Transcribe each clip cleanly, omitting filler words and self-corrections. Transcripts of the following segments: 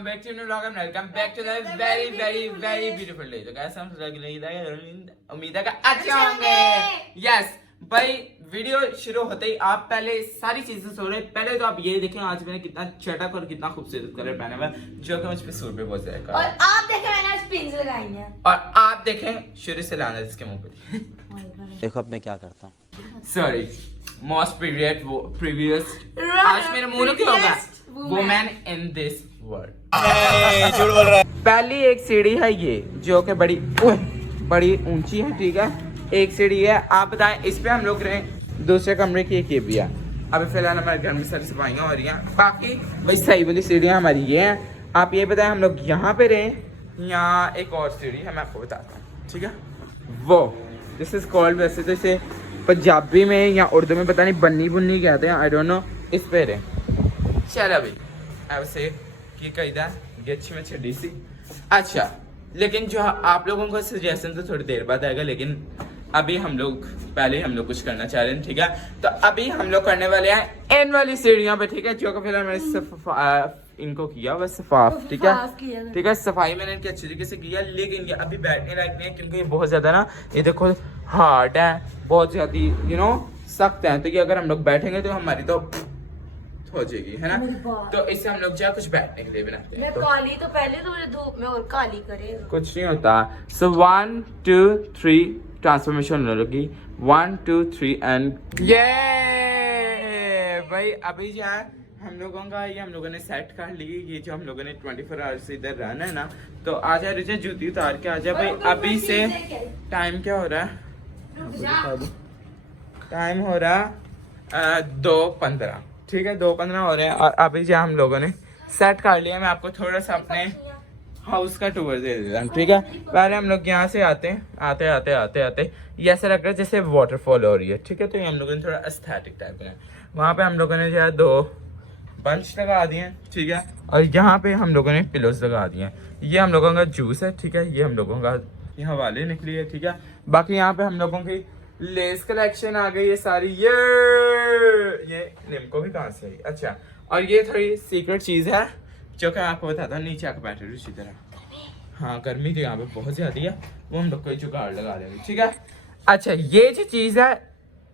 welcome back to new vlog and welcome back to the very beautiful day. तो कैसा उम्मीद है कि अच्छे होंगे। यस भाई, वीडियो शुरू होते ही आप पहले सारी चीजें सो रहे। पहले तो आप ये देखें आज मैंने कितना चटक और कितना खूबसूरत कलर पहना हुआ है, जो कि मुझ पे सूट पे बहुत जाएगा। और आप देखें मैंने आज पिन्स लगाई हैं। और आप देखें शुरू से लाना इसके मुंह पे। देखो अब मैं क्या करता हूँ। सॉरी मोस्ट प्रीवियस आज मेरा मुंह क्यों होगा वुमेन इन दिस वर्ल्ड। झूठ बोल रहा है। पहली एक सीढ़ी है ये जो कि बड़ी ऊंची है, ठीक है। एक सीढ़ी है, आप बताएं इस पे हम लोग रहे। दूसरे कमरे की एक ये भी है। अभी फिलहाल हमारे घर में सारी सफाइयाँ हो रही हैं। बाकी भाई सही वाली सीढ़ियाँ हमारी ये हैं। आप ये बताएं हम लोग यहाँ पे रहे या एक और सीढ़ी है, मैं आपको बताता हूँ, ठीक है। वो दिस इज कॉल्ड, वैसे तो इसे पंजाबी में या उर्दू में पता नहीं बन्नी बुन्नी कहते हैं, आई डोंट नो। इस पे रहे चल अभी ऐसे की कहीदा ये अच्छी में छड़ी सी। अच्छा, लेकिन जो आप लोगों को सजेशन तो थोड़ी देर बाद आएगा, लेकिन अभी हम लोग कुछ करना चाह रहे हैं, ठीक है। तो अभी हम लोग करने वाले हैं इन वाली सीढ़ियों पे, ठीक है, जो कि फिलहाल मैंने इनको किया बस सफाफ, ठीक है, ठीक है। सफाई मैंने इनकी अच्छी तरीके से किया, लेकिन ये अभी बैठने लायक नहीं है क्योंकि ये बहुत ज्यादा ना, ये देखो हार्ड है, बहुत ज्यादा सख्त है। तो ये अगर हम लोग बैठेंगे तो हमारी तो हो जाएगी, है ना। तो इससे हम लोग जो कुछ बैठने के लिए बनाते हैं। मैं काली तो पहले तो मुझे धूप में और काली करेगा, कुछ नहीं होता। सो 1 2 3 ट्रांसफॉर्मेशन होगी। 1 2 3 एंड ये भाई अभी जो है हम लोगों का ये हम लोगों ने सेट कर ली। ये जो हम लोगों ने 24 आवर्स से इधर रहना है ना, तो आजा रिचा जूती उतार के आजा भाई। अभी से टाइम क्या हो रहा है? टाइम हो रहा 2:15, ठीक है, 2:15 हो रहे हैं। और अभी जो हम लोगों ने सेट कर लिया, मैं आपको थोड़ा सा अपने हाउस का टूर दे देता हूँ, ठीक है। पहले हम लोग यहाँ से आते ये ऐसा लग रहा है जैसे वाटरफॉल हो रही है, ठीक है। तो ये हम लोगों ने थोड़ा एस्थेटिक टाइप का, वहाँ पे हम लोगों ने जो है 2 बंच लगा दिए हैं, ठीक है। और यहाँ पे हम लोगों ने पिलोज लगा दिए हैं। ये हम लोगों का जूस है, ठीक है। ये हम लोगों का ये हवाले निकली है, ठीक है। बाकी यहाँ पे हम लोगों की लेस कलेक्शन आ गई है सारी। ये निम्को भी कहाँ से आई? अच्छा, और ये थोड़ी सीक्रेट चीज है जो कि आपको बताता हूँ। नीचे आकर बैठे इसी तरह। हाँ, गर्मी तो यहाँ पे बहुत ज्यादा है, वो हम लोग कोई जुगाड़ लगा देंगे, ठीक है। अच्छा, ये जो चीज है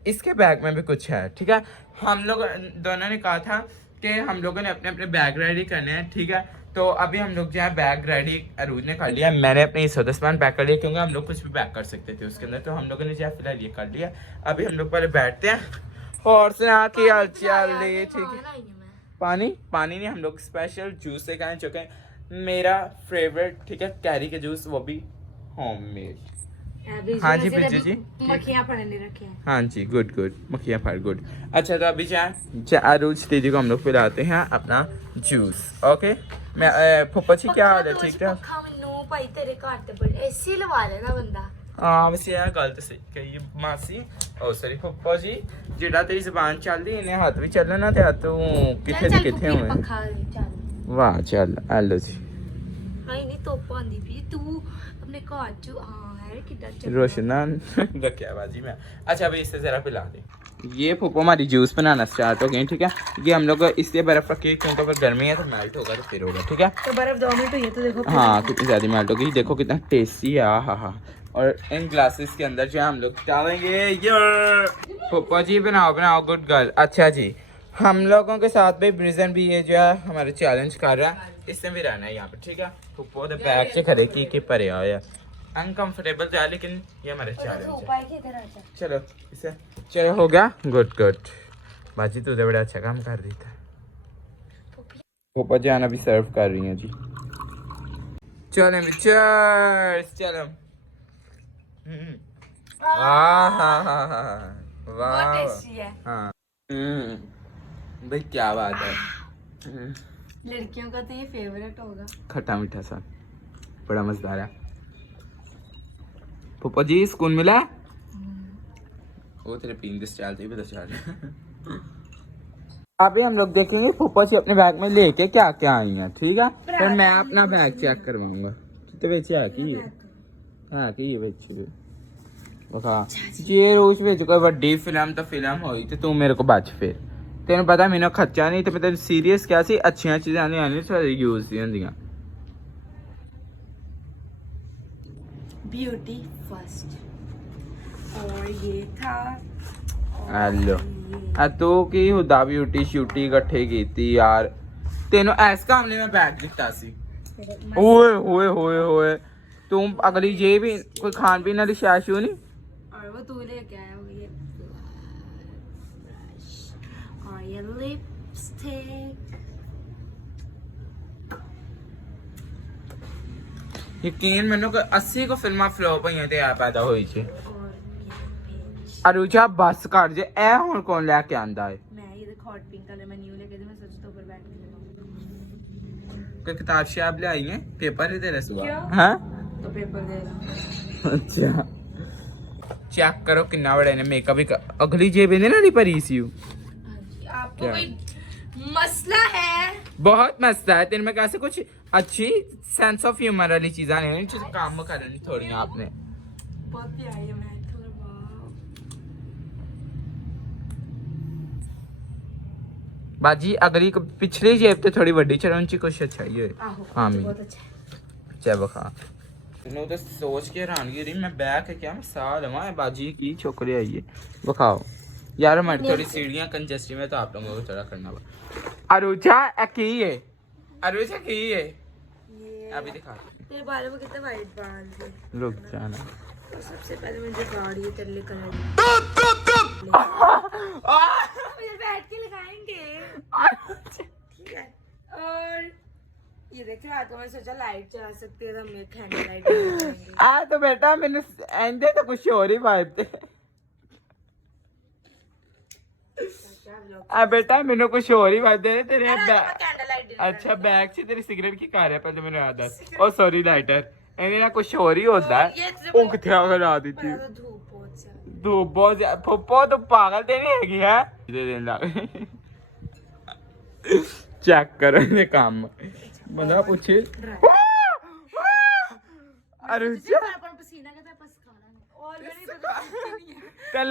इसके बैग में भी कुछ है, ठीक है। हम लोग दोनों ने कहा था कि हम लोगों ने अपने अपने बैग रेडी करने हैं, ठीक है। तो अभी हम लोग जो है बैग रेडी अरूज ने कर लिया, मैंने अपने सौदा सामान पैक कर लिया क्योंकि हम लोग कुछ भी पैक कर सकते थे उसके अंदर। तो हम लोगों ने जो है फिलहाल ये कर लिया। अभी हम लोग पहले बैठते हैं और सुना की हाल चाल, ठीक है। पानी नहीं, हम लोग स्पेशल जूस लेकर आए जो कि मेरा फेवरेट, ठीक है, कैरी के जूस, वो भी होममेड। हाँ जी बिज्जू जी, मक्खियाँ पड़ने रखे हैं। हाँ जी, गुड मक्खियाँ फट गुड। अच्छा, तो अभी जाए अरूज दीदी को हम लोग पिलाते हैं अपना जूस, ओके। मैं फुप्पा जी क्या हाल है? ठीक है भाई, तेरे घर ते बड़े एसी लवा लेना बंदा। हाँ वैसे यह गल तो सही कही मासी। ओ सॉरी फुप्पा जी, जेड़ा तेरी जुबान चलदी इन्हें हाथ भी चलना ना, ते हाथ तू किथे हुए। वाह चल हेलो जी। हाय नहीं तो पांदी भी तू अपने घर जो है कितना रोशनान रखिया बाजी में। अच्छा भाई इससे जरा पिला दे। ये फूफो हमारी जूस बनाना स्टार्ट हो गई, ठीक है। ये हम लोग इसलिए बर्फ रखी क्योंकि अगर गर्मी है तो मेल्ट होगा तो फिर होगा, ठीक है। तो बर्फ 2 मिनट हुई है तो देखो हाँ कितनी ज्यादा मेल्ट हो गई, देखो कितना टेस्टी है। हाँ। और इन ग्लासेस के अंदर जो हम लोग डालेंगे ये फूफो जी, बनाओ गुड गर्ल। अच्छा जी, हम लोगों के साथ भाई ब्रिजन भी ये जो है हमारे चैलेंज कर रहा है, इससे भी रहना है यहाँ पे, ठीक है। फूफो तो बैग से खड़े की परे आया अनकंफर्टेबल था, लेकिन ये हमारे चैलेंज है। चलो इसे चलो हो गया, गुड बाजी तू तो बड़ा अच्छा काम कर रही था। फूफा जान अभी सर्व कर रही हैं जी। चलो चलो। वाह भाई क्या बात है। लड़कियों का तो ये फेवरेट होगा, खट्टा मीठा सा, बड़ा मजेदार है। फूफा जी सुकून मिला? वो तेरे पीने के स्टाइल से पता चल। अभी हम लोग देखेंगे फूफा जी अपने बैग में लेके क्या क्या आई हैं, ठीक है। फिर मैं अपना बैग चेक करवाऊंगा। तो बेच है कि ये बेच बता ये रोज बेच कोई बड़ी फिल्म तो फिल्म होई तो तू मेरे को बच फिर ਤੈਨੂੰ ਪਤਾ ਮੈਨੂੰ ਖਰਚਾ ਨਹੀਂ ਤੇ ਮੈਂ ਤੈਨੂੰ ਸੀਰੀਅਸ ਕਿਹਾ ਸੀ ਅੱਛੀਆਂ ਚੀਜ਼ਾਂ ਨਹੀਂ ਆਣੀ ਸਾਰੇ ਯੂਜ਼ ਦੀਆਂ ਹੁੰਦੀਆਂ ब्यूटी फर्स्ट और ये था ਹੈਲੋ ਆ ਤੂੰ ਕੀ ਹੁਦਾ ਬਿਊਟੀ ਸ਼ੂਟੀ ਇਕੱਠੇ ਕੀਤੀ ਯਾਰ ਤੈਨੂੰ ਐਸ ਕੰਮ ਲਈ ਮੈਂ ਬੈਗ ਦਿੱਤਾ ਸੀ ਓਏ ਹੋਏ ਹੋਏ ਹੋਏ ਤੂੰ ਅਗਲੀ ਜੇ ਵੀ ਕੋਈ ਖਾਣ ਪੀਣ ਵਾਲੀ ਸ਼ੈਸ਼ੂ ਨਹੀਂ और वो तू लेके आया वो ये ब्लश और ये लिपस्टिक ਯਕੀਨ ਮੈਨੂੰ ਕਿ 80 ਕੋ ਫਿਲਮਾਂ ਫਲੋਪ ਹੋਈਆਂ ਤੇ ਆ ਪੈਦਾ ਹੋਈ ਛੇ और ये पिंच ਅਰੂਜਾ ਬੱਸ ਕਰ ਜੇ ਇਹ ਹੁਣ ਕੌਣ ਲੈ ਕੇ ਆਂਦਾ ਹੈ मैं ये देखो हॉट पिंक कलर में न्यू लेके मैं सोचा तो ऊपर बैठ के लगाऊंगा ਕੋਈ ਕਿਤਾਬ ਸ਼ਾਬ ਲਿਆਈ ਹੈ ਪੇਪਰ ਹੀ ਤੇਰੇ ਸੁਆ ਕਿਉਂ? ਹਾਂ तो पेपर दे रहा ਅੱਛਾ ਚੈੱਕ ਕਰੋ ਕਿੰਨਾ ਬੜਾ ਨੇ ਮੇਕਅਪ ਵੀ ਅਗਲੀ ਜੇਬ ਇਹਨੇ ਨਾ ਨਹੀਂ ਭਰੀ ਸੀ ਉਹ हाँ जी आपको क्या? कोई मसला है बहुत मस्त है तेरे में कैसे कुछ अच्छी सेंस ऑफ ह्यूमर वाली चीज़ा नहीं है जो काम करनी थोड़ी आपने बहुत प्यारी है मैं थोड़ा वाह बाजी अगली पिछली जेब ते थोड़ी वड्डी चढ़न ची कुछ अच्छा ही है आहो हाँ तो मी बहुत अच्छा है चाहे बखा नो तो सोच के हैरानगी रही मैं बैग है क्या मैं साल हमारे बाजी की छोकरी आई है बखाओ यार हमारी थोड़ी सीढ़ियाँ कंजेस्टेड में तो आप लोगों को चढ़ा करना पड़ा अरुजा की है अरुजा की है ये अभी दिखा तेरे बालों में कितने वाइट बाल थे रुक जाना तो सबसे पहले मुझे गाड़ी तेरे कलर मुझे बैठ के लगाएंगे ठीक है और ये देख रात को मैं सोचा लाइट चला सकती है तो हम ये कैंडल लाइट लगाएंगे आ तो बेटा मैंने एंदे तो कुछ और ही वाइब थे आ बेटा मैंने कुछ और ही वाइब दे तेरे कैंडल लाइट अच्छा बैग से तेरी सिगरेट की कार है पहले मैंने याद है ओ सॉरी लाइटर ਇਹਨੇ ਨਾਲ ਕੁਝ ਹੋਰ ਹੀ ਹੁੰਦਾ ਹੈ ਉਹ ਕਿੱਥੇ ਆ ਕੇ ਲਾ ਦਿੱਤੀ धूप बहुत ज्यादा ਧੂਪ ਬਹੁਤ ਫੁੱਫੋ ਤੂੰ ਪਾਗਲ ਤੇ ਨਹੀਂ ਹੈਗੀ ਹੈ ਦੇ ਦੇਣ ਲੱਗ ਚੈੱਕ ਕਰੋ ਇਹਦੇ ਕੰਮ ਬੰਦਾ ਪੁੱਛੇ ਅਰੇ अपन पसीना का था बस खाना और मैंने तो ਤੇ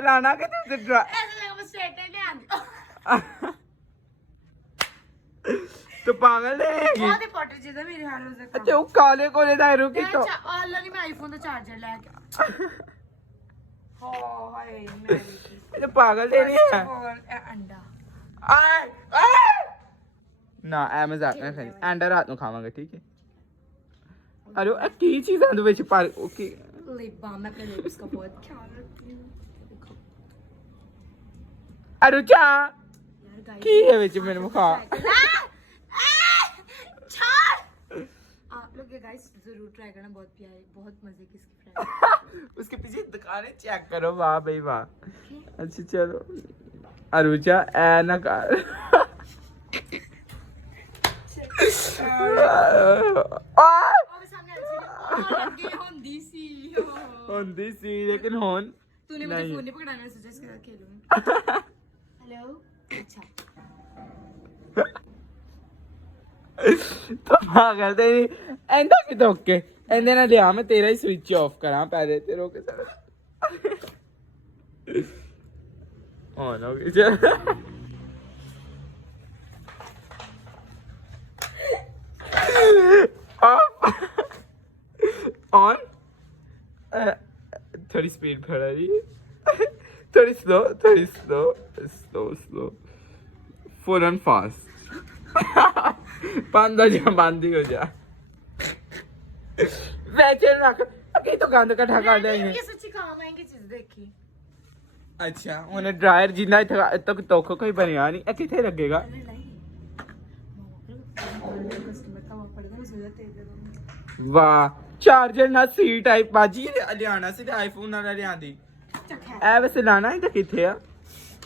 ਲਾਣਾ ਕਿ ਤੂੰ ऐसा लगा बस स्वेटर ले आंदी ਤੂੰ ਪਾਗਲ ਨਹੀਂ ਹੈਗੀ बहुत इंपॉर्टेंट चीज है मेरे हाल से ਤੇ ਉਹ ਕਾਲੇ ਕੋਲੇ ਦਾ ਰੁਕੀ ਤੋ अल्लाह ने मैं आईफोन का चार्जर लेके हां हाय मेरी ਤੇ ਪਾਗਲ ਤੇ ਨਹੀਂ ਹੈ और अंडा ਆਏ ਆਏ ਨਾ ਐ ਮਜ਼ਾਕ ਨਾ ਕਰੀ ਅੰਡਾ ਰਾਤ ਨੂੰ ਖਾਵਾਂਗੇ ਠੀਕ ਹੈ ਅਰੇ ਇਹ ਕੀ ਚੀਜ਼ਾਂ ਦੇ ਵਿੱਚ ਪਰ ਉਹ ਕੀ लिप बाम मैं अपने लिप्स का बहुत ख्याल रखती हूँ देखो ਅਰੁਚਾ यार गाइस ਕੀ ਹੈ ਵਿੱਚ ਮੈਨੂੰ ਮੁਖਾ आप लोग ये गाइस जरूर ट्राई करना बहुत प्यारी बहुत मजे की इसकी फ्राई उसके पीछे दुकानें चेक करो वाह भाई वाह अच्छा चलो अरुचा ऐ ना कर और सामने लगे होंदी सी ਹੁੰਦੀ ਸੀ ਲੇਕਿਨ ਹੁਣ तूने मुझे नहीं। फोन नहीं पकड़ाया मैं सोचा इसके साथ खेलूंगी हेलो अच्छा तो पागल ਤੇ ਨਹੀਂ ਐਂਦਾ ਕਿ ਧੋਕੇ ਐਂਦੇ ਨਾਲ ਲਿਆ ਮੈਂ ਤੇਰਾ ਹੀ ਸਵਿਚ ਆਫ ਕਰਾਂ ਪੈਦੇ ਤੇ ਰੋਕ ਸਰ ਔਨ ਹੋ ਗਿਆ ਚਲ ऑन थोड़ी स्पीड बढ़ा रही है थोड़ी स्लो फुल एंड फास्ट बंद हो जा बंद ही हो जा वैसे रख अगे तो गंद इकट्ठा कर देंगे ये सच्ची काम आएंगे चीज देखी अच्छा उन्हें ड्रायर जिन्ना तक तोख कोई बनया नहीं किथे लगेगा अरे नहीं कस्टमर का वो पड़ेगा मैं सोचा तेरे दे दूंगी वाह चार्जर ना सी टाइप बाजी लियाना सी आईफोन ना लियांदी ए वैसे लाना ही तो किथे आ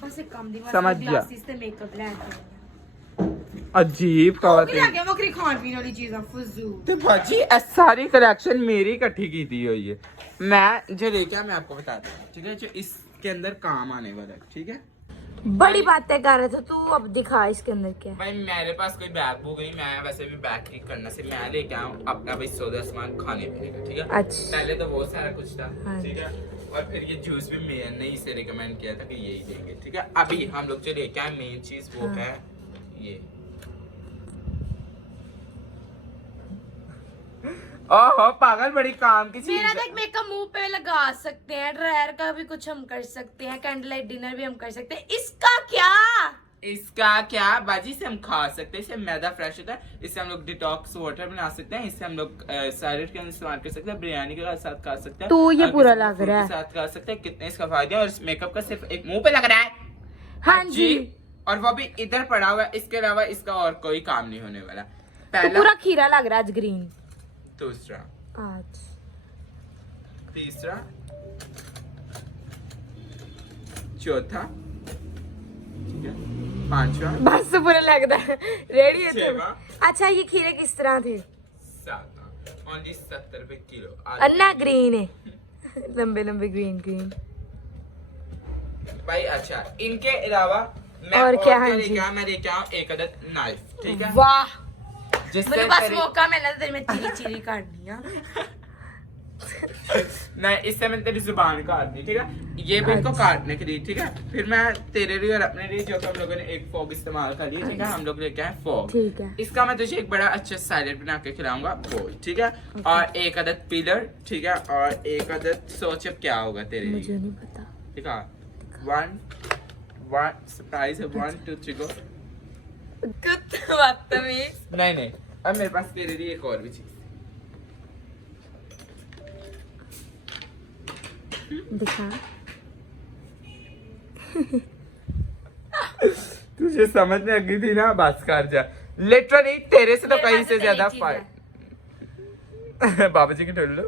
बस एक काम दी समझ गया। ग्लासेस ते मेकअप लेके अजीब कवर भी लगे वो करी खान पीने वाली चीज़ फजूल ਤੇ ਬਾਜੀ ਇਹ ਸਾਰੀ कलेक्शन मेरी इकट्ठी की थी हुई है मैं जो लेके आया मैं आपको बता दूं ठीक है जो इसके अंदर काम आने वाला है ठीक है बड़ी बातें कर रहे थे तू अब दिखा इसके अंदर क्या भाई मेरे पास कोई बैग बुक नहीं मैं वैसे भी बैग ठीक करना से मैं लेके आया हूँ अपना भाई सौदा सामान खाने पीने का ठीक है अच्छा पहले तो बहुत सारा कुछ था हाँ। ठीक है और फिर ये जूस भी मैंने इसे रिकमेंड किया था कि यही देंगे, ठीक है। अभी हम लोग चलिए, क्या मेन चीज वो है ये। ओहो पागल, बड़ी काम की चीज। मेरा देख मेकअप मुंह पे लगा सकते हैं, ड्रायर का भी कुछ हम कर सकते हैं, कैंडल लाइट डिनर भी हम कर सकते हैं। इसका क्या बाजी से हम खा सकते हैं। इससे मैदा फ्रेश होता है, इससे हम लोग डिटॉक्स वाटर बना सकते हैं, इससे हम लोग सैलेड के अंदर इस्तेमाल कर सकते हैं, बिरयानी के साथ खा सकते हैं। तो ये और पूरा किसी लग fruit रहा है। के साथ खा सकते हैं। कितने इसका फायदा है, और इस मेकअप का सिर्फ एक मुंह पे लग रहा है। हाँ जी। और वो भी इधर पड़ा हुआ है, इसके अलावा इसका और कोई काम नहीं होने वाला। तो पहला, पूरा खीरा लग रहा है आज ग्रीन। दूसरा, आज तीसरा, चौथा, ठीक है, पांचवा, बस पूरा लग रहा है रेडी है छठवां। तो। अच्छा ये खीरे किस तरह थे? सातवां। ओनली 70 रुपए किलो। अन्ना ग्रीन है, लंबे लंबे ग्रीन। भाई अच्छा, इनके अलावा मैं और क्या है लेके आया, मैं लेके आया एक अदद नाइफ, ठीक है। वाह, जिससे मेरे पास तेरी- मौका मिला तो मैं चिली काटनी है। नहीं, इससे मैंने तेरी जुबान काट दी, ठीक है। ये भी इनको काटने के लिए, ठीक है। फिर मैं तेरे लिए और अपने लिए, जो कि हम लोगों ने एक फोक इस्तेमाल कर लिया, ठीक है। हम लोग लेके आए फोक, ठीक है। इसका मैं तुझे एक बड़ा अच्छा सैलेड बना के खिलाऊंगा वो, ठीक है। और एक अदद पीलर, ठीक है। और एक अदद सोच अब क्या होगा तेरे लिए, मुझे नहीं पता। ठीक है। वन सरप्राइज है, 1 2 3 गो। बदतमीज। नहीं, अब मेरे पास तेरे लिए एक और भी चीज। दिखा। तुझे समझ में लगी थी ना, बस कर जा। लिटरली तेरे से तो मेरे कहीं पास से तो ज्यादा नई फायदा। बाबा जी की ठोल लो,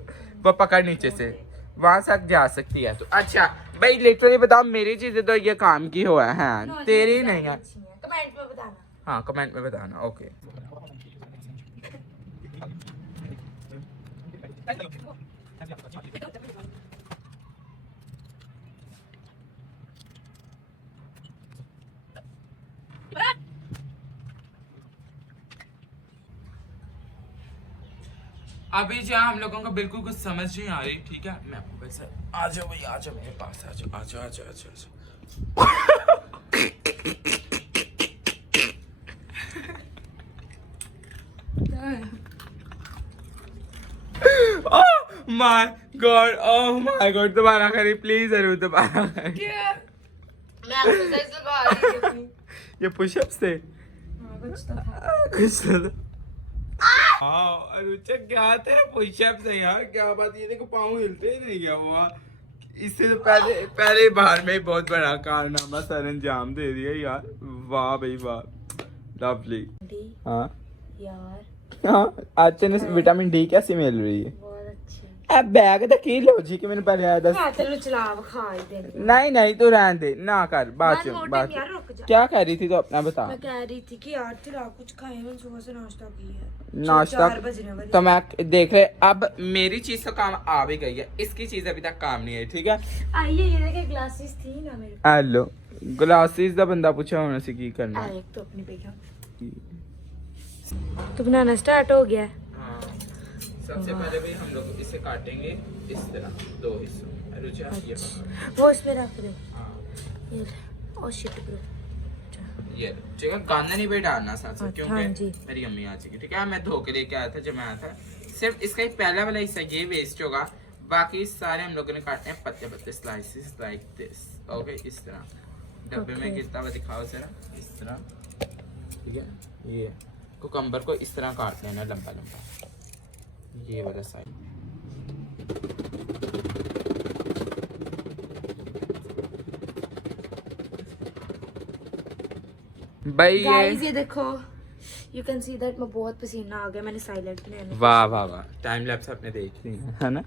वो पकड़ नीचे से, वहां तक जा सकती है तो। अच्छा भाई लिटरली बताओ, मेरी चीजें तो ये काम की हुआ है, तेरी नहीं है। कमेंट में बताना। हाँ कमेंट में बताना, ओके। अभी जहाँ हम लोगों को बिल्कुल कुछ समझ नहीं आ रही, ठीक है। मैं आपको वैसे, आ जाओ भाई, आ जाओ मेरे पास, आ जाओ, आ जाओ, आ जाओ, आ जाओ, my God, oh my God, दोबारा करी प्लीज, जरूर दोबारा करी। मैं एक्सरसाइज लगा रही थी अपनी। ये पुशअप्स थे, कुछ तो था। कुछ तो हाँ रुचा, क्या थे पुशअप्स है यार, क्या बात। ये देखो पाँव हिलते ही नहीं गया हुआ। इससे तो पहले बार में बहुत बड़ा कारनामा सर अंजाम दे दिया यार। वाह भाई वाह, लवली। हाँ यार आज तेने विटामिन डी कैसी मिल रही है? बहुत अच्छी। अब बैग तो की लॉजिक मैंने पहले आया दस। चलो चला खा ही दे। नहीं तू रहने दे ना कर, बात यार रुक जा। क्या कह रही थी तो अपना बता। मैं कह रही थी कि यार चला कुछ खाए, मैंने सुबह से नाश्ता किया है। नाश्ता 4 बजने वाले। तो मैं देख रहे, अब मेरी चीज तो काम आ भी गई है, इसकी चीज अभी तक काम नहीं आई, ठीक है। आइए, ये देखे ग्लासेस थी ना मेरे हेलो, ग्लासेस दा बंदा पूछा होना से की करना पास। है। एक तो अपनी पे क्या तो बनाना स्टार्ट हो गया है। हाँ, सबसे पहले भी हम लोग इसे काटेंगे इस तरह 2 हिस्सों में। रुचा ये पकड़। वो इसमें रख दो। हाँ ये ओ शिट ब्रो। ये ठीक है, गाना नहीं भी डालना साथ साथ, अच्छा, हाँ जी। क्योंकि मेरी अम्मी आ चुकी, ठीक है। मैं धो के लेके आया था जब मैं आया था। सिर्फ इसका ही पहला वाला हिस्सा ये वेस्ट होगा, बाकी सारे हम लोगों ने काटने हैं पत्ते पत्ते, स्लाइसेस लाइक दिस, ओके। इस तरह डब्बे में गिरता हुआ दिखाओ जरा, इस तरह, ठीक है। ये कुकम्बर को इस तरह काट लेना लंबा लंबा, ये वाला साइड। भाई गाइस ये देखो, यू कैन सी दैट मैं बहुत पसीना आ गया, मैंने साइलेंट बनाने। वाह वाह वाह, टाइम लैप्स आपने देख ली है ना।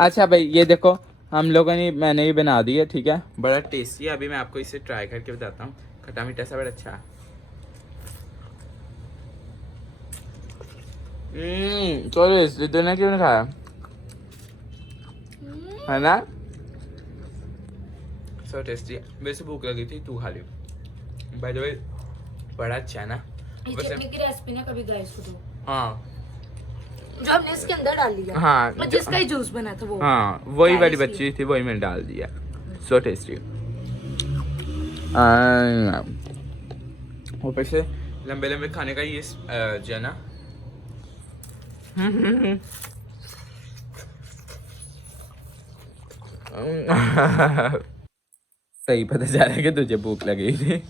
अच्छा भाई ये देखो, हम लोगों ने, मैंने भी बना दी है, ठीक है। बड़ा टेस्टी है। अभी मैं आपको इसे ट्राई करके बताता हूँ। खट्टा मीठा सा बड़ा अच्छा है। सॉरी इसलिए तूने क्यों नहीं खाया, है ना। So tasty. वैसे भूख लगी थी, तू खा लियो। बाय द वे बड़ा अच्छा है ना। ये वैसे चटनी की रेसिपी ना कभी गाइस को दो। हाँ जो हमने इसके अंदर डाल लिया। हाँ, और जिसका ही जूस बना था वो। हाँ वही वाली Carrots बच्ची थी, वही मैंने डाल दिया। So tasty. ऊपर से लंबे लंबे खाने का ये जो है ना सही पता जा रहा है कि तुझे भूख लगी थी।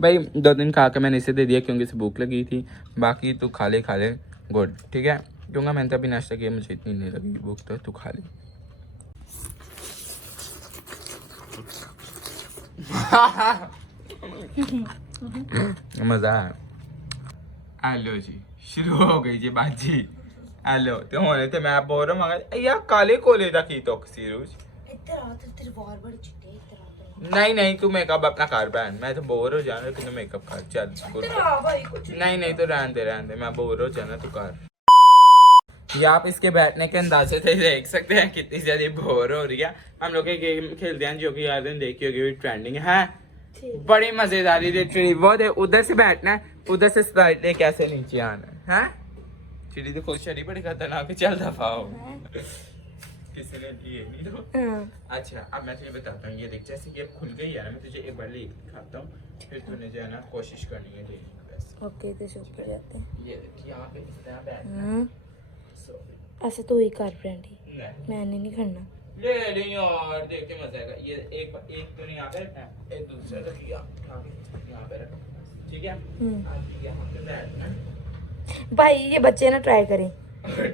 भाई 2 दिन खा के मैंने इसे दे दिया क्योंकि इसे भूख लगी थी। बाकी तू खा ले गुड, ठीक है। क्योंकि मैंने तो अभी नाश्ता किया, मुझे इतनी नहीं लगी भूख, तो तू खा ले। मजा आया। हेलो जी, शुरू हो गई जी बाजी। हेलो तो होने थे मैं बोल रहा हूँ यार काले कोले दा की तो सीरूज तेरे बाल बड़े चिट्टे इधर नहीं नहीं, तू मेकअप अपना कर बहन, मैं तो बोर हो जाना कि तू मेकअप कर। चल भाई कुछ नहीं नहीं, तो रहने दे, मैं बोर हो जाना, तू कर। ये आप इसके बैठने के अंदाजे से देख सकते हैं कितनी ज्यादा बोर हो रही है। हम लोग एक गेम खेलते हैं जो कि यार दिन देखी होगी, ट्रेंडिंग है, बड़ी मजेदारी लिटरली। वो दे उधर से बैठना है, उधर से स्लाइड ले कैसे नीचे आना है। चिड़ी तो खुश नहीं, बड़ी खतरनाक, चल दफा हो। किसी ने ये नहीं तो। अच्छा अब मैं तुझे बताता हूँ, ये देख जैसे ये खुल गई है ना, मैं तुझे एक बार ले दिखाता हूँ, फिर तूने जो है ना कोशिश करनी है देखने की वैसे। ओके तो शुरू कर जाते हैं। ये देख यहाँ पे इतना बैठना। ऐसे तो ही कर फ्रेंड ही, नहीं मैंने नहीं करना। ले रही यार, देख के मजा आएगा। ये एक तो नहीं यहाँ पे रखना है, एक दूसरा रख यहाँ पे रखना, ठीक है। अब यहाँ पे बैठना। भाई ये बच्चे ना ट्राई करें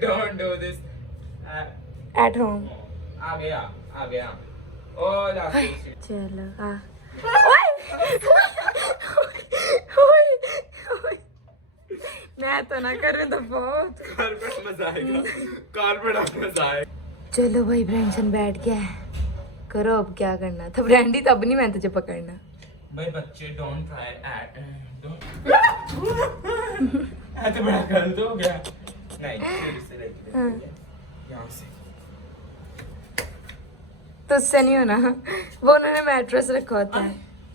don't do this at home. आ गया ओ लास्ट। चलो हाँ। मैं तो ना करूँ तो बहुत कारपेट मजा आएगा, कारपेट मजा आएगा। चलो भाई ब्रांसन बैठ गया है, करो अब क्या करना था। ब्रांडी तब नहीं, मैं तुझे पकड़ना। भाई बच्चे डोंट ट्राई ऐसे बड़ा कर दो क्या? नहीं फिर से लेके यहाँ से तो उससे नहीं होना, वो उन्होंने मैट्रेस रखा होता है।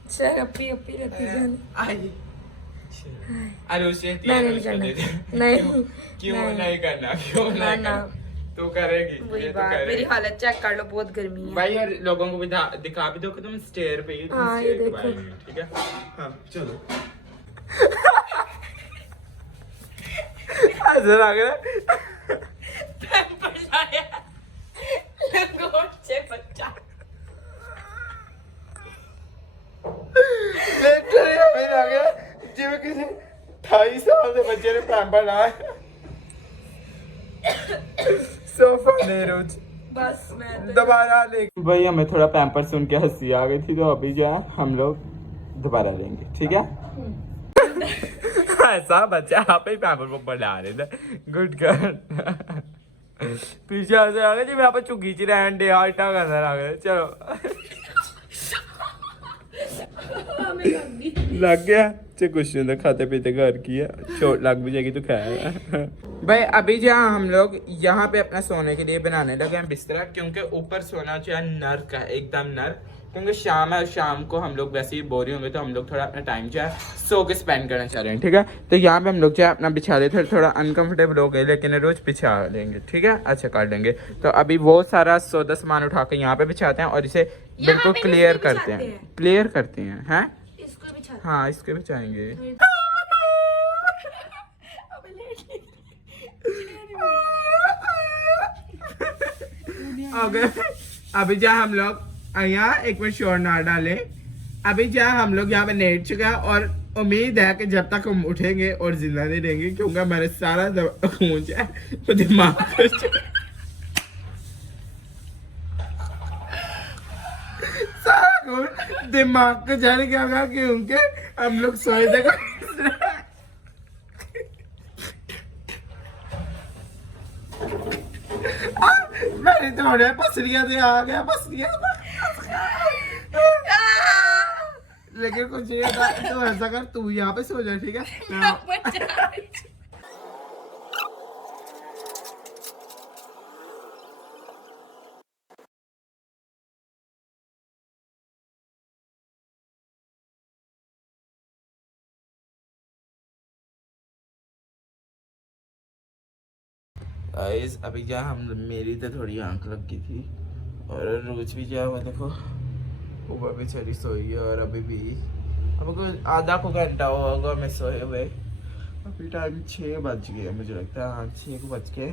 चल अपी रहती जान। आई अरे उसे मैंने नहीं करना। नहीं क्यों नहीं करना, क्यों नहीं करना? तू करेगी वही ये तो बात, करेगी। मेरी हालत चेक कर लो, बहुत गर्मी है भाई और लोगों को भी दिखा भी दो कि तुम स्टेयर पे ही हो, तुम हाँ, ये स्टेयर पे देखो। आए हो, ठीक है। हाँ चलो ऐसा लग रहा है लंगोटे बच्चा। लिटरली हमें लग रहा है जिਵੇਂ किसी 28 साल के बच्चे ने पैम्पर लाया। सो फनी रोज बस मैं तो दोबारा ले भाई, हमें थोड़ा पैम्पर सुन के हंसी आ गई थी, तो अभी जो है हम लोग दोबारा लेंगे, ठीक है। ऐसा बच्चा आप ही पैम्पर ऊपर ला रहे थे, गुड गर्ल। पीछे ऐसे आ गए जी, मैं आप चुगी च रहन दे आटा करना आ गए। चलो लग गया चे कुछ नहीं, खाते पीते घर की है, चोट लग भी जाएगी तो खैर। भाई अभी जहाँ हम लोग यहाँ पे अपना सोने के लिए बनाने लगे हैं बिस्तरा, क्योंकि ऊपर सोना चाहिए नर्क है, एकदम नर्क, क्योंकि शाम है और शाम को हम लोग वैसे ही बोरी होंगे, तो हम लोग थोड़ा अपना टाइम जो है सो के स्पेंड करना चाह रहे हैं, ठीक है। तो यहाँ पे हम लोग जो है अपना बिछा लेते हैं, थोड़ा अनकंफर्टेबल हो गए लेकिन रोज बिछा लेंगे, ठीक है। अच्छा कर लेंगे। तो अभी वो सारा सौदा सामान उठा के यहाँ पे बिछाते हैं और इसे बिल्कुल क्लियर करते हैं, क्लियर करते हैं, हैं। इसको भी छा हाँ इसके बिछाएंगे। अभी जहाँ हम लोग यहाँ एक मिनट शोर ना डाले, अभी जहाँ हम लोग यहाँ पे लेट चुके हैं और उम्मीद है कि जब तक हम उठेंगे और जिंदा नहीं रहेंगे, क्योंकि हमारे सारा खून है तो दिमाग सारा खून दिमाग को चढ़ गया होगा, क्योंकि हम लोग सोए थे। मैंने थोड़े पसलियां दे आ गया, पसलियां लेकिन कुछ नहीं था। तो ऐसा कर, तू यहाँ पे सो जा, ठीक है। गाइस अभी जा हम मेरी तो थोड़ी आंख लग गई थी और रोज भी जा हुआ देखो ऊपर बेचारी सोई है और अभी भी अब कोई आधा को घंटा होगा मैं सोए हुए। अभी टाइम 6 बज गए मुझे लगता है, हाँ 6 को बज गए।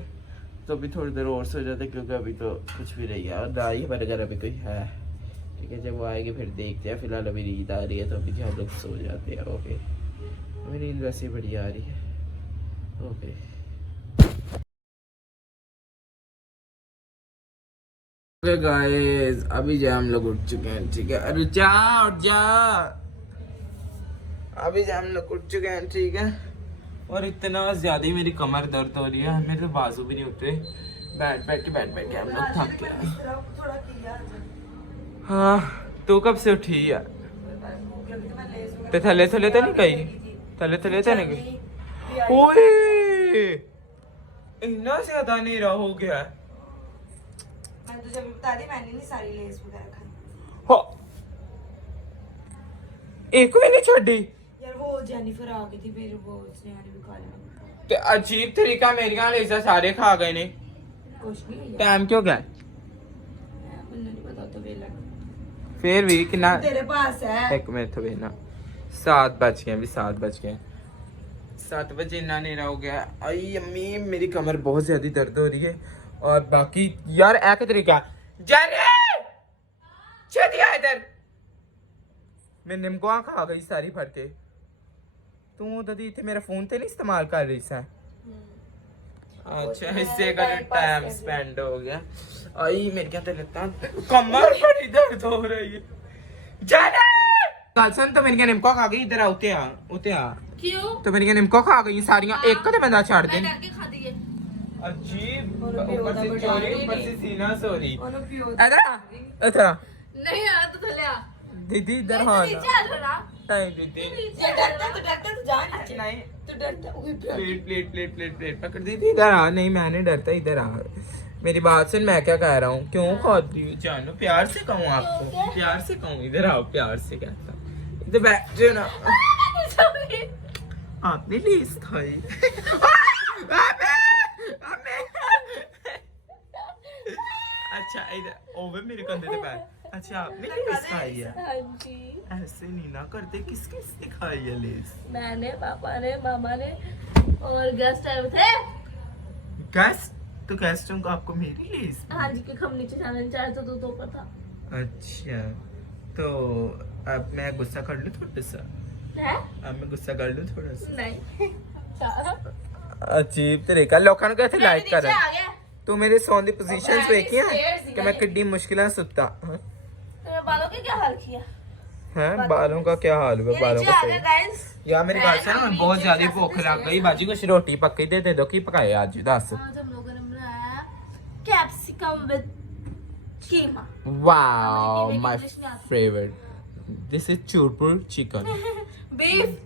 तो अभी थोड़ी देर और सो जाते क्योंकि अभी तो कुछ भी नहीं है और ना ही बर्गर अभी कोई है। ठीक है जब वो आएंगे फिर देखते हैं। फिलहाल अभी नींद आ रही है तो अभी हम लोग सो जाते हैं। ओके मेरी नींद वैसे बढ़िया आ रही है। ओके गाइस अभी जा हम लोग उठ चुके हैं। ठीक है अरे जा उठ जा। अभी जा हम लोग उठ चुके हैं। ठीक है और इतना ज्यादा ही मेरी कमर दर्द हो रही है, मेरे तो बाजू भी नहीं उठ रहे। बैठ के हम लोग थक गए। हाँ तू कब से उठी यार? तो थले थले तो नहीं गई? थले थले तो नहीं गई? ओए इतना ज्यादा नहीं रहा हो गया। मैंने तुझे अभी बता दी, मैंने नहीं सारी लेस वगैरह खाई। हो एक भी नहीं छोड़ी यार वो जेनिफर आ गई थी फिर वो उसने आने भी खा लिया। ते अजीब तरीका मेरे यहाँ लेसा सारे खा गए ने। कुछ नहीं है टाइम क्यों गया? मुझे नहीं पता तो वेला फिर भी कितना तेरे पास है। एक मिनट भी ना 7 बज गए। अभी 7 बज गए। 7 बजे इतना नेरा हो गया। आई अम्मी मेरी कमर बहुत ज्यादा दर्द हो रही है और बाकी यार एक तरीका इधर मैं निम्को खा गई सारी भर के। तू दीदी थे मेरा फोन ते नहीं इस्तेमाल कर रही सा? अच्छा इससे का टाइम स्पेंड हो गया। आई मेरे क्या तो लगता कमर बड़ी दर्द हो रही है। जाना गालसन तो मेरे क्या निम्को खा गई। इधर आ उते आ। क्यों? तो मेरी क्या निम्को खा गई सारियां एक का बंदा छाड़ दे। मैं करके खा दी है। अजीब ऊपर से चोरी ऊपर से सीना सॉरी। और पियो इधर आ नहीं आ तो थले आ दीदी इधर हाँ नीचे आ जरा। नहीं दीदी ये डरता तो जा नीचे। नहीं तू डरता प्लेट पकड़ दीदी इधर आ। नहीं मैं नहीं डरता इधर आ। मेरी बात सुन मैं क्या कह रहा हूँ क्यों खाती हूँ जानो प्यार से कहूँ आपको प्यार से कहूँ इधर आओ प्यार से कहता हूँ इधर बैठ जाओ ना। आपने लेस खाई। अच्छा इधर ओवे मेरे कंधे पे बैठ। अच्छा आपने लेस खाई है? हाँ जी ऐसे नहीं ना करते किस किस ने खाई है लेस? मैंने पापा ने मामा ने और गेस्ट आए थे। गेस्ट तो गेस्टों को आपको मेरी लेस? हाँ जी क्योंकि हम नीचे जाना नहीं चाहे तो ऊपर था। अच्छा तो अब मैं गुस्सा कर लूँ थोड़ा सा? है? अब मैं गुस्सा कर लूँ थोड़ा सा? नहीं अजीब तरीका लोगों ने कैसे लाइक कर आ गया। तू मेरे सोने दी पोजीशंस देखी है stairs कि मैं कितनी मुश्किल सुता तेरे बालों के क्या हाल किया? हैं बालों का क्या हाल हुआ? बालों नीचे का आ गया सही गाइस। यार मेरी बात सुन मैं बहुत ज्यादा भूख लग गई। बाजी कुछ रोटी पक्की दे दो की पकाए आज दस। आज हम लोगों ने बनाया कैप्सिकम विद कीमा। वाओ हमें माय English नहीं आती। फेवरेट दिस इज चूरपुर चिकन बीफ।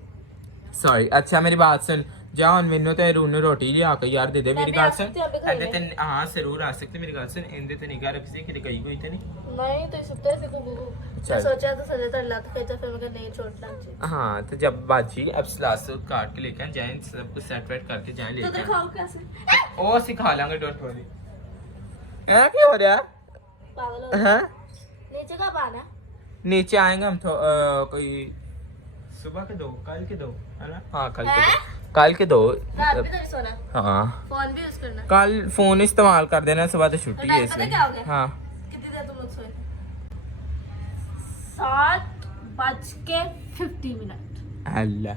सॉरी। अच्छा मेरी बात सुन जाओ मैनू तो रूनू रोटी लिया के यार दे दे। मेरी भी बात आ सुन सकती हूँ आपके घर एंदे ते हाँ जरूर आ सकते। मेरी बात सुन एंदे ते निगाह रखी सी कि कहीं कोई तो नहीं। नहीं तो सुते थे को मैं चल। सोचा तो सजे तो अल्लाह के फिर मैं नहीं चोट लग जाए। हाँ तो जब बाजी अब सलाद काट के लेकर जाए सब कुछ सेट वेट करके जाए तो लेकर दिखाओ कैसे। ओ सिखा लांगे डोंट वरी। क्या क्या हो रहा है? पागल हो हाँ नीचे का पाना। नीचे आएंगे हम तो कोई सुबह के दो कल के दो है ना? हाँ कल के दो कल के दो। रात में तो नहीं सोना। हाँ फोन भी यूज करना। कल फोन इस्तेमाल कर देना सुबह तो छुट्टी है टाइम पता इसलिए। क्या हो गया? हाँ कितनी देर तुम लोग सोए थे? 7:50 अल्लाह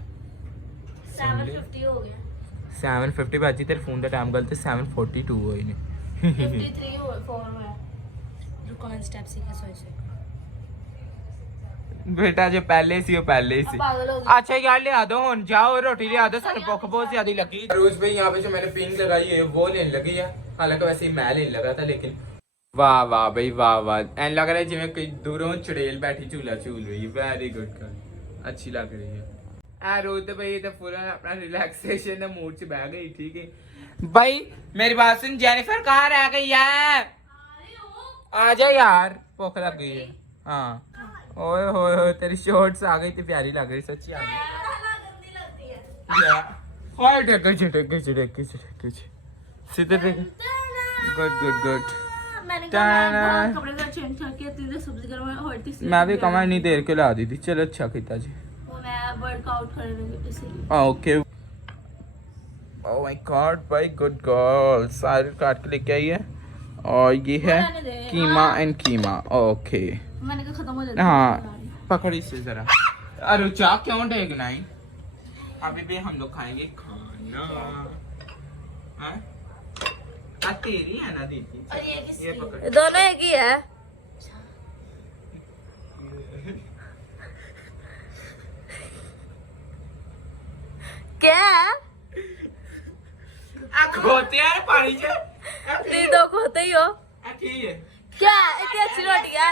7:50 हो गया। 7:50 बाजी तेरे फोन का टाइम गलत 7:42 होई ने 53 हो 4 हुआ। रुको स्टेप सीखे सोए से। बेटा जो पहले सी वो पहले ही सी। पागल हो गया। अच्छा यार ले आ दो हुन जाओ रोटी ले आ दो सानू भूख बहुत ज्यादा लगी। रोज भाई यहाँ पे जो मैंने पिंक लगाई है वो लेने लगी है। हालांकि वैसे ही मैं लेने लगा था लेकिन वाह वाह भाई वाह वाह एन लग रहा है जिਵੇਂ कोई दूरों चुड़ैल बैठी झूला झूल रही है। वेरी गुड कर अच्छी लग रही है। आ रोज तो भाई ये तो पूरा अपना रिलैक्सेशन का मूड च बह गई। ठीक है भाई मेरी बात सुन जेनिफर कहाँ रह गई है? आ जा यार भूख लग गई है। हाँ ओए होए होए तेरी शॉर्ट्स आ गई थी प्यारी लग रही सच्ची आ गई। हाय डेके सीधे देख गुड गुड गुड मैंने टाना। कहा मैं कपड़े का चेंज करके तीन सब्जी करवा होती सी मैं भी कमा नहीं देर के ला दी थी। चलो अच्छा किया जी। वो मैं वर्कआउट करने लगी इसीलिए। ओके ओह माय गॉड भाई गुड गर्ल। सारे काट के लेके आई है और ये है रहने दे। कीमा एंड कीमा। ओके मैंने कहा खत्म हो जाता हाँ पकड़ इसे जरा। अरे चाह क्यों टेकना है? अभी भी हम लोग खाएंगे खाना। हाँ? आ तेरी है ना दीदी? और ये किसकी? ये पकड़। दोनों एक ही है। क्या खोते यार पानी से। नहीं दो को होते ही हो है क्या इतनी अच्छी रोटी है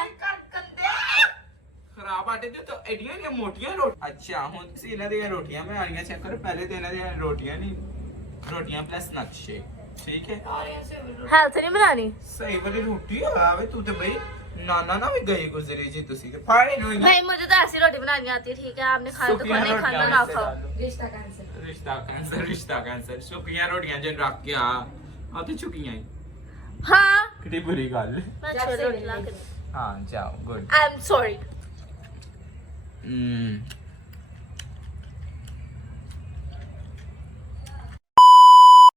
खराब आटे थे तो एडियां ये मोटियां रोटी। अच्छा हुन सी इन्हां दी रोटियां मैं आनियां चेक करो। पहले तो इन्हां दी रोटियां नहीं रोटियां प्लस नक्शे ठीक है। हेल्थ नहीं बनानी। सही वाली रोटी आवे तू तो भाई नाना ना भी गई गुजरी जी तुसी ते फाड़े नो भाई मुझे तो ऐसी रोटी बनानी आती है ठीक है। आपने खाना तो खाना ही खाना ना खाओ। रिश्ता कैंसिल। रिश्ता कैंसर सुकियां रोटियां जन रख के आ ते चुकियां ही हाँ कितनी बुरी गल। मैं छोले रोटी ला के हां जाओ गुड। I am sorry.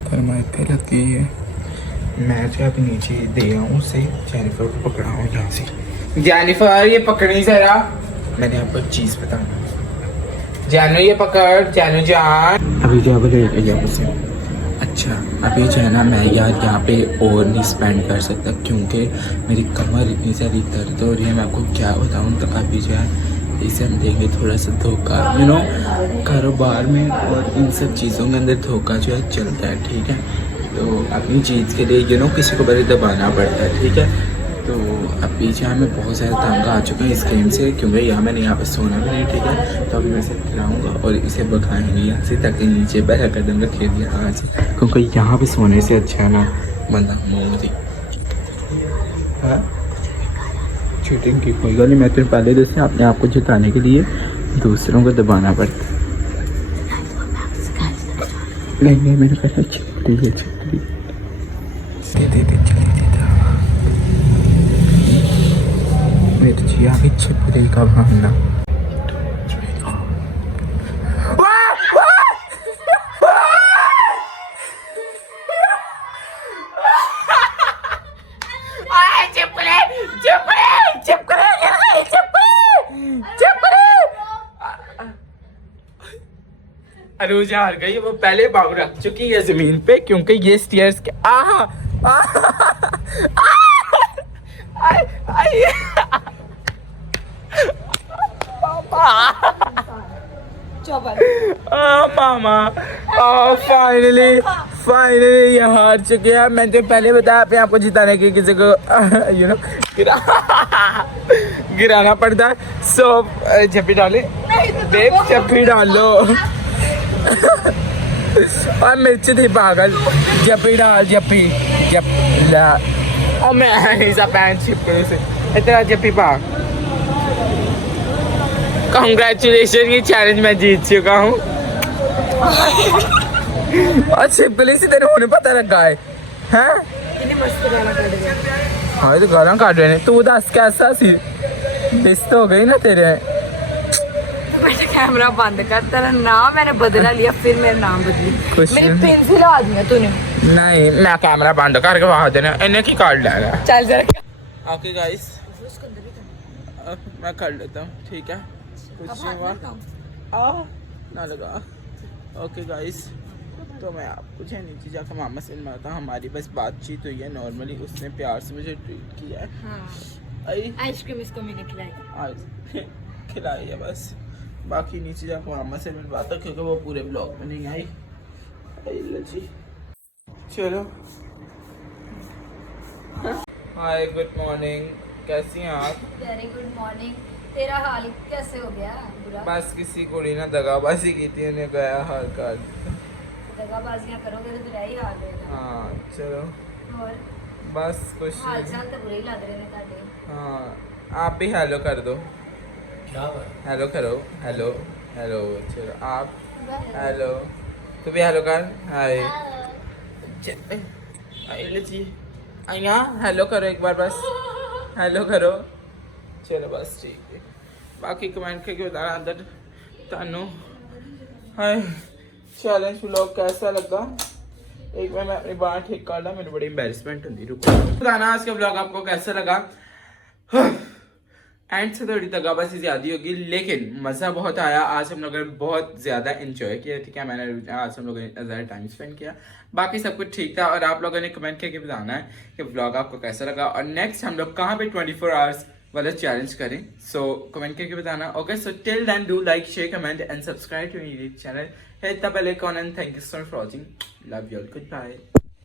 थर्माइटे लग गई है। मैं जो अब नीचे दे आऊँ उसे जेनिफर को पकड़ाऊँ यहाँ से। जेनिफर ये पकड़ी जरा। मैंने आपको एक चीज बताना। जानू ये पकड़ जानू जान। अभी जो अब ले गया उसे। अच्छा अभी जो है ना मैं यार यहाँ पे और नहीं स्पेंड कर सकता क्योंकि मेरी कमर इतनी सारी दर्द हो रही है। मैं आपको क्या बताऊँ। तो अभी जो है इसे हम देंगे थोड़ा सा धोखा यू नो कारोबार में और इन सब चीज़ों के अंदर धोखा जो है चलता है ठीक है। तो अपनी चीज़ के लिए यू नो किसी को बड़े दबाना पड़ता है ठीक है। तो अभी जो है मैं बहुत ज़्यादा तंग आ चुका हूँ इस गेम से क्योंकि यहाँ मैंने यहाँ पे सोना भी नहीं ठीक है। तो अभी मैं इसे खिलाऊँगा और इसे भगाएंगे यहाँ से ताकि नीचे पहला कदम रखे दिया यहाँ से क्योंकि यहाँ पे सोने से अच्छा ना बंदा मोदी है। चीटिंग की कोई गल नहीं। मैं तो पहले जैसे अपने आप को जिताने के लिए दूसरों को दबाना पड़ता है। नहीं मैंने कहा छिपड़ी है छिपड़ी दे मिर्ची आ गई छिपड़ी का भावना। अरूजा हार गई। वो पहले बाबू रख चुकी है जमीन पे क्योंकि ये स्टेयर्स के मामा फाइनली ये हार चुके हैं। मैंने तो पहले बताया अपने आपको जिताने के किसी को यू नो गिराना पड़ता है। सो जप्पी डाले बेब जप्पी डाल लो और मिर्च थी पागल। जप्पी डाल जप्पी जप ला और मैं ऐसा पैंट छिपके से इतना जप्पी पा। कांग्रेचुलेशन ये चैलेंज मैं जीत चुका हूँ। और छिपकली से तेरे होने पता लगा है हैं? मस्त गाना काट दिया। हाँ तो गाना काट रहे हैं। तू दस कैसा सी डिस्ट हो गई ना तेरे। मैंने कैमरा बंद कर तेरा नाम मैंने बदला लिया फिर मेरा नाम बदली। मेरी पेंसिल आ दिया तूने। नहीं मैं कैमरा बंद करके वहां देना इन्हें की काट लेगा। चल जरा ओके गाइस मैं कर लेता हूँ ठीक है। कुछ हुआ ना लगा। ओके गाइस तो मैं आपको जो नीचे जाकर मामा से मिलता हूँ। हमारी बस बातचीत हुई है नॉर्मली। उसने प्यार से मुझे ट्रीट किया है। हाँ आइसक्रीम इसको मैंने खिलाई आज खिलाई है बस। बाकी नीचे जाकर मामा से मिलवाता क्योंकि वो पूरे ब्लॉग में नहीं आई। जी चलो हाय गुड मॉर्निंग कैसी हैं आप? Very good morning. तेरा हाल कैसे हो गया बुरा? बस किसी कुड़ी ने दगाबाजी की थी उन्हें गया हाल कर। दगाबाजियां करोगे तो तेरा ही हाल होगा। हाँ चलो और बस कुछ हाल चाल तो बुरे ही लग रहे हैं ताड़े। हाँ आप भी हेलो कर दो। हेलो करो हेलो हेलो चलो आप हेलो तू भी हेलो कर। हाय जी यहाँ हेलो करो एक बार बस, हेलो करो। चलो बस ठीक है, बाकी कमेंट करके बताना अंदर तानू हाय चैलेंज व्लॉग कैसा लगा। एक बार मैं अपनी बात ठीक कर ला, मेरी बड़ी एम्बैरेसमेंट होती। रुको बताना आज का व्लॉग आपको कैसा लगा। एंड से थोड़ी तगाबाजी ज्यादा होगी, लेकिन मज़ा बहुत आया। आज हम लोगों ने बहुत ज़्यादा इंजॉय किया, ठीक है। मैंने आज हम लोगों ने इतना ज़्यादा टाइम स्पेंड किया, बाकी सब कुछ ठीक था। और आप लोगों ने कमेंट करके बताना है कि व्लॉग आपको कैसा लगा और नेक्स्ट हम लोग कहाँ पे 24 आवर्स वाला चैलेंज करें। सो कमेंट करके बताना। Okay, so till then do like share comment and subscribe to मेरी चैनल। Hit the bell icon and thank you so much for watching. Love you all, good bye.